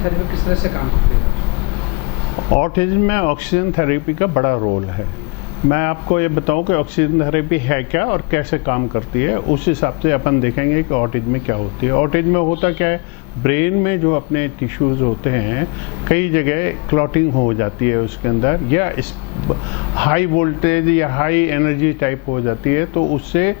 Oxygen therapy किस तरह से काम करती है? ऑटिज्म में ऑक्सीजन थेरेपी का बड़ा रोल है। मैं आपको ये बताऊं कि ऑक्सीजन थेरेपी है क्या और कैसे काम करती है, उस हिसाब से अपन देखेंगे कि ऑटिज्म में क्या होती है। ऑटिज्म में होता क्या है, ब्रेन में जो अपने टिश्यूज़ होते हैं कई जगह क्लॉटिंग हो जाती है उसके अंदर, या हाई वोल्टेज या हाई एनर्जी टाइप हो जाती है, तो उससे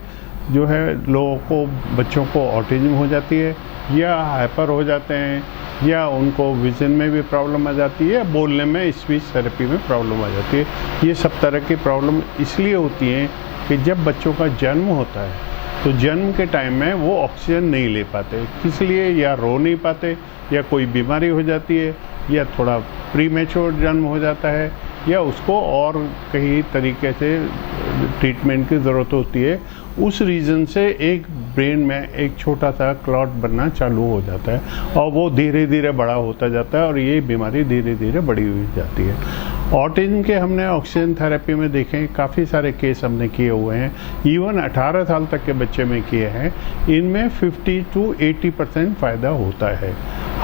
जो है लोगों को, बच्चों को ऑटिज्म हो जाती है, या हाइपर हो जाते हैं, या उनको विजन में भी प्रॉब्लम आ जाती है, बोलने में, स्पीच थेरेपी में प्रॉब्लम आ जाती है। ये सब तरह की प्रॉब्लम इसलिए होती हैं कि जब बच्चों का जन्म होता है तो जन्म के टाइम में वो ऑक्सीजन नहीं ले पाते, इसलिए या रो नहीं पाते, या कोई बीमारी हो जाती है, या थोड़ा प्रीमेच्योर जन्म हो जाता है, या उसको और कई तरीके से ट्रीटमेंट की ज़रूरत होती है। उस रीज़न से एक ब्रेन में एक छोटा सा क्लॉट बनना चालू हो जाता है और वो धीरे धीरे बड़ा होता जाता है और ये बीमारी धीरे धीरे बड़ी हुई जाती है। ऑटिज्म के हमने ऑक्सीजन थेरेपी में देखे काफ़ी सारे केस हमने किए हुए हैं, इवन 18 साल तक के बच्चे में किए हैं। इनमें 50 to 80% फ़ायदा होता है।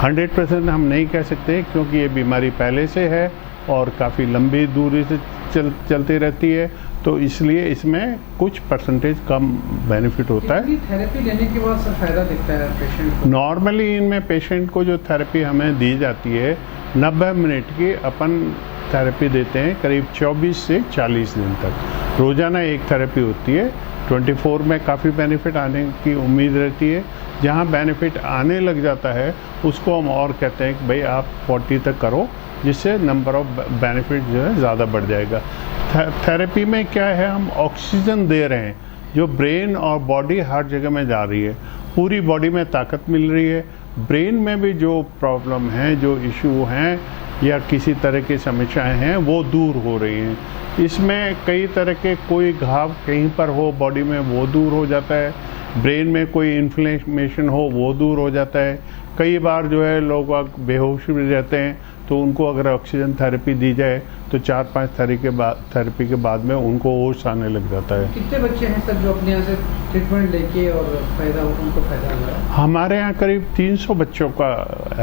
100% हम नहीं कह सकते क्योंकि ये बीमारी पहले से है और काफ़ी लंबी दूरी से चलती रहती है, तो इसलिए इसमें कुछ परसेंटेज कम बेनिफिट होता है। थेरेपी लेने के बाद सर फायदा दिखता है पेशेंट को? नॉर्मली इनमें पेशेंट को जो थेरेपी हमें दी जाती है 90 मिनट की अपन थेरेपी देते हैं, करीब 24 से 40 दिन तक रोज़ाना एक थेरेपी होती है। 24 में काफ़ी बेनिफिट आने की उम्मीद रहती है। जहाँ बेनिफिट आने लग जाता है उसको हम और कहते हैं कि भाई आप 40 तक करो, जिससे नंबर ऑफ बेनिफिट जो है ज़्यादा बढ़ जाएगा। थेरेपी में क्या है, हम ऑक्सीजन दे रहे हैं जो ब्रेन और बॉडी हर जगह में जा रही है, पूरी बॉडी में ताकत मिल रही है। ब्रेन में भी जो प्रॉब्लम है, जो इशू हैं या किसी तरह की समस्याएं हैं, वो दूर हो रही हैं। इसमें कई तरह के, कोई घाव कहीं पर हो बॉडी में वो दूर हो जाता है, ब्रेन में कोई इन्फ्लेमेशन हो वो दूर हो जाता है। कई बार जो है लोग बेहोश भी रहते हैं, तो उनको अगर ऑक्सीजन थेरेपी दी जाए तो 4-5 थेरेपी के बाद में उनको होश आने लग जाता है। कितने बच्चे हैं सर जो अपने यहाँ से ट्रीटमेंट लेके और उनको फायदा हुआ है? हमारे यहाँ करीब 300 बच्चों का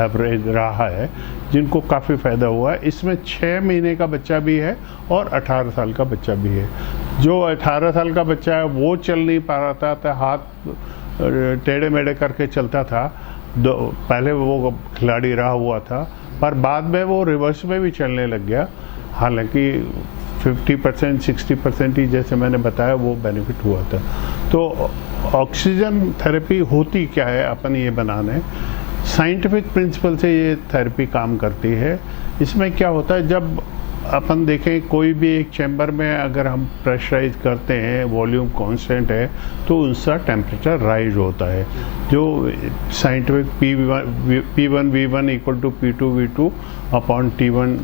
एवरेज रहा है जिनको काफ़ी फ़ायदा हुआ है। इसमें 6 महीने का बच्चा भी है और 18 साल का बच्चा भी है। जो 18 साल का बच्चा है वो चल नहीं पा रहा था, हाथ टेढ़े मेढ़े करके चलता था, पहले वो खिलाड़ी रहा हुआ था, पर बाद में वो रिवर्स में भी चलने लग गया। हालांकि 50% 60% ही, जैसे मैंने बताया, वो बेनिफिट हुआ था। तो ऑक्सीजन थेरेपी होती क्या है, अपन ये बनाने साइंटिफिक प्रिंसिपल से ये थेरेपी काम करती है। इसमें क्या होता है, जब अपन देखें कोई भी एक चैम्बर में अगर हम प्रेशराइज करते हैं, वॉल्यूम कांस्टेंट है, तो उसका टेम्परेचर राइज होता है। जो scientific P1V1 equal to P2V2 upon T1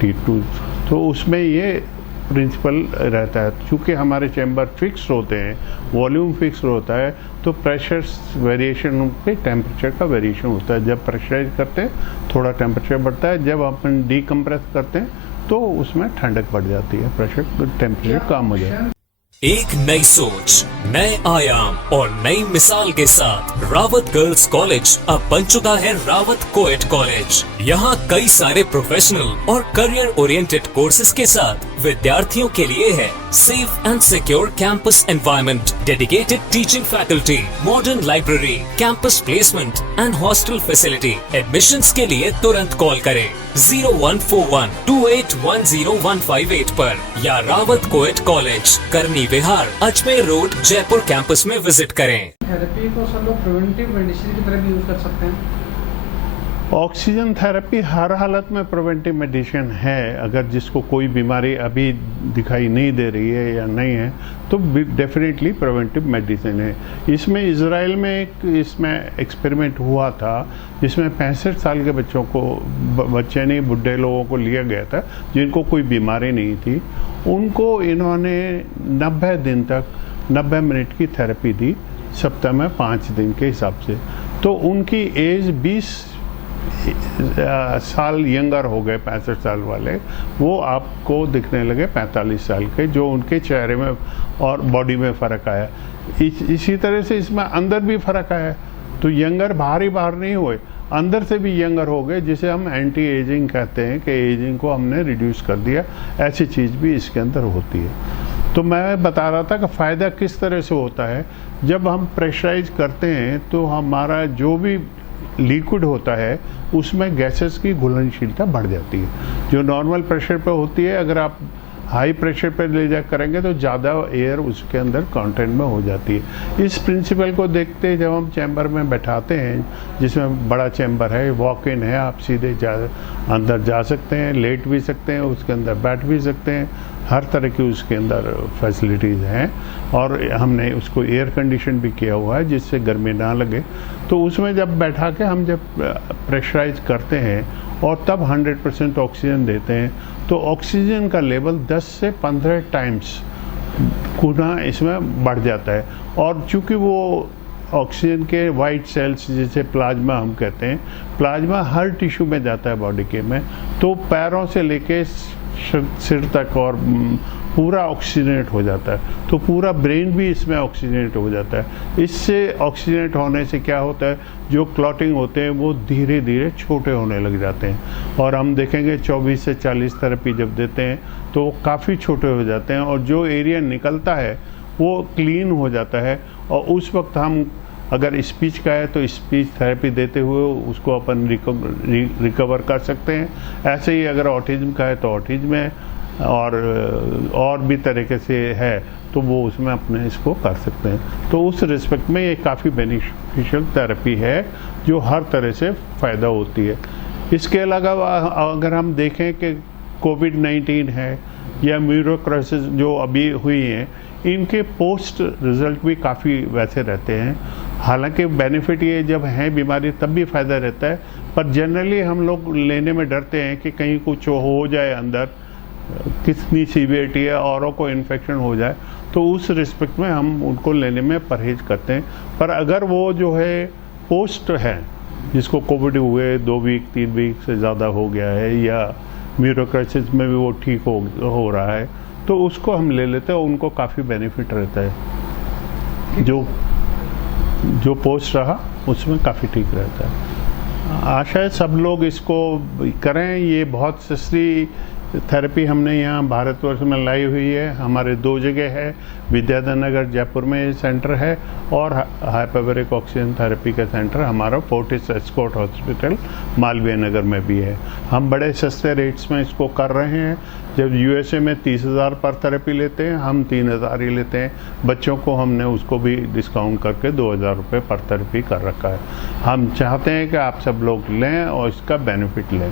T2, तो उसमें ये प्रिंसिपल रहता है। चूँकि हमारे चैम्बर फिक्स होते हैं, वॉल्यूम फिक्स होता है, तो प्रेशर वेरिएशन पे टेम्परेचर का वेरिएशन होता है। जब प्रेशराइज करते हैं थोड़ा टेम्परेचर बढ़ता है, जब अपन डीकम्प्रेस करते हैं तो उसमें ठंडक बढ़ जाती है, प्रेशर टेम्परेचर कम हो जाता है। एक नई सोच, नए आयाम और नई मिसाल के साथ रावत गर्ल्स कॉलेज अब बन चुका है रावत कोएट कॉलेज। यहाँ कई सारे प्रोफेशनल और करियर ओरिएंटेड कोर्सेज के साथ विद्यार्थियों के लिए है safe and secure campus environment, dedicated teaching faculty, modern library, campus placement and hostel facility. Admissions के लिए तुरंत कॉल करें 0141281015 पर या रावत कोएट कॉलेज, करनी विहार, अजमेर रोड, जयपुर कैंपस में विजिट करें। थेरेपी को सब लोग प्रिवेंटिव मेडिसिन की तरह भी यूज कर सकते हैं? ऑक्सीजन थेरेपी हर हालत में प्रिवेंटिव मेडिसिन है। अगर जिसको कोई बीमारी अभी दिखाई नहीं दे रही है या नहीं है, तो डेफिनेटली प्रिवेंटिव मेडिसिन है। इसमें इजराइल में एक एक्सपेरिमेंट हुआ था जिसमें 65 साल के बच्चों को, बच्चे नहीं बुढ़े लोगों को लिया गया था जिनको कोई बीमारी नहीं थी। उनको इन्होंने 90 दिन तक 90 मिनट की थेरेपी दी, सप्ताह में 5 दिन के हिसाब से। तो उनकी एज 20 साल यंगर हो गए, 65 साल वाले, वो आपको दिखने लगे 45 साल के, जो उनके चेहरे में और बॉडी में फ़र्क आया। इसी तरह से इसमें अंदर भी फ़र्क आया। तो यंगर बाहर नहीं हुए, अंदर से भी यंगर हो गए, जिसे हम एंटी एजिंग कहते हैं कि एजिंग को हमने रिड्यूस कर दिया। ऐसी चीज़ भी इसके अंदर होती है। तो मैं बता रहा था कि फ़ायदा किस तरह से होता है। जब हम प्रेशराइज करते हैं तो हमारा जो भी लिक्विड होता है उसमें गैसेस की घुलनशीलता बढ़ जाती है। जो नॉर्मल प्रेशर पे होती है, अगर आप हाई प्रेशर पे ले जा करेंगे तो ज़्यादा एयर उसके अंदर कंटेंट में हो जाती है। इस प्रिंसिपल को देखते जब हम चैम्बर में बैठाते हैं, जिसमें बड़ा चैम्बर है, वॉक इन है, आप सीधे अंदर जा सकते हैं, लेट भी सकते हैं, उसके अंदर बैठ भी सकते हैं, हर तरह की उसके अंदर फैसिलिटीज़ हैं। और हमने उसको एयर कंडीशन भी किया हुआ है जिससे गर्मी ना लगे। तो उसमें जब बैठा के हम जब प्रेशराइज करते हैं और तब 100% ऑक्सीजन देते हैं तो ऑक्सीजन का लेवल 10 से 15 टाइम्स गुना इसमें बढ़ जाता है। और चूँकि वो ऑक्सीजन के वाइट सेल्स जिसे प्लाज्मा हम कहते हैं, प्लाज्मा हर टिश्यू में जाता है बॉडी के में, तो पैरों से लेके सिर तक और पूरा ऑक्सीजनेट हो जाता है। तो पूरा ब्रेन भी इसमें ऑक्सीजनेट हो जाता है। इससे ऑक्सीजनेट होने से क्या होता है, जो क्लॉटिंग होते हैं वो धीरे धीरे छोटे होने लग जाते हैं। और हम देखेंगे 24 से 40 थेरेपी जब देते हैं तो वो काफ़ी छोटे हो जाते हैं और जो एरिया निकलता है वो क्लीन हो जाता है। और उस वक्त हम अगर स्पीच का है तो स्पीच थेरेपी देते हुए उसको अपन रिकवर कर सकते हैं। ऐसे ही अगर ऑटिज्म का है तो ऑटिज्म है, और भी तरीके से है तो वो उसमें अपने इसको कर सकते हैं। तो उस रिस्पेक्ट में ये काफ़ी बेनिफिशियल थेरेपी है जो हर तरह से फ़ायदा होती है। इसके अलावा अगर हम देखें कि कोविड-19 है या म्यूकोरमाइकोसिस जो अभी हुई हैं, इनके पोस्ट रिज़ल्ट भी काफ़ी वैसे रहते हैं। हालांकि बेनिफिट ये जब है बीमारी तब भी फ़ायदा रहता है, पर जनरली हम लोग लेने में डरते हैं कि कहीं कुछ हो जाए अंदर, कितनी सीवियरिटी है, औरों को इन्फेक्शन हो जाए, तो उस रिस्पेक्ट में हम उनको लेने में परहेज करते हैं। पर अगर वो जो है पोस्ट है, जिसको कोविड हुए 2 वीक 3 वीक से ज़्यादा हो गया है या म्यूकोरमाइकोसिस में भी वो ठीक हो रहा है, तो उसको हम ले लेते हैं। उनको काफ़ी बेनिफिट रहता है। जो पोस्ट रहा उसमें काफ़ी ठीक रहता है। आशा है सब लोग इसको करें। ये बहुत सस्ती थेरेपी हमने यहाँ भारतवर्ष में लाई हुई है। हमारे 2 जगह है, विद्याधर नगर जयपुर में सेंटर है और हाइपरबैरिक ऑक्सीजन थेरेपी का सेंटर हमारा Fortis escort hospital Malviya Nagar में भी है। हम बड़े सस्ते रेट्स में इसको कर रहे हैं। जब यूएसए में 30,000 पर थेरेपी लेते हैं, हम 3,000 ही लेते हैं। बच्चों को हमने उसको भी डिस्काउंट करके 2,000 रुपये पर थेरेपी कर रखा है। हम चाहते हैं कि आप सब लोग लें और इसका बेनिफिट लें।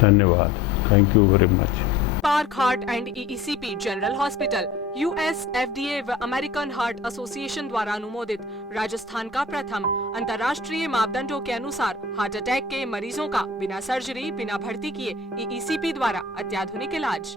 धन्यवाद। Thank you very much. Park heart and EECP general hospital US FDA व अमेरिकन हार्ट एसोसिएशन द्वारा अनुमोदित राजस्थान का प्रथम अंतर्राष्ट्रीय मापदंडों के अनुसार हार्ट अटैक के मरीजों का बिना सर्जरी बिना भर्ती किए EECP द्वारा अत्याधुनिक इलाज।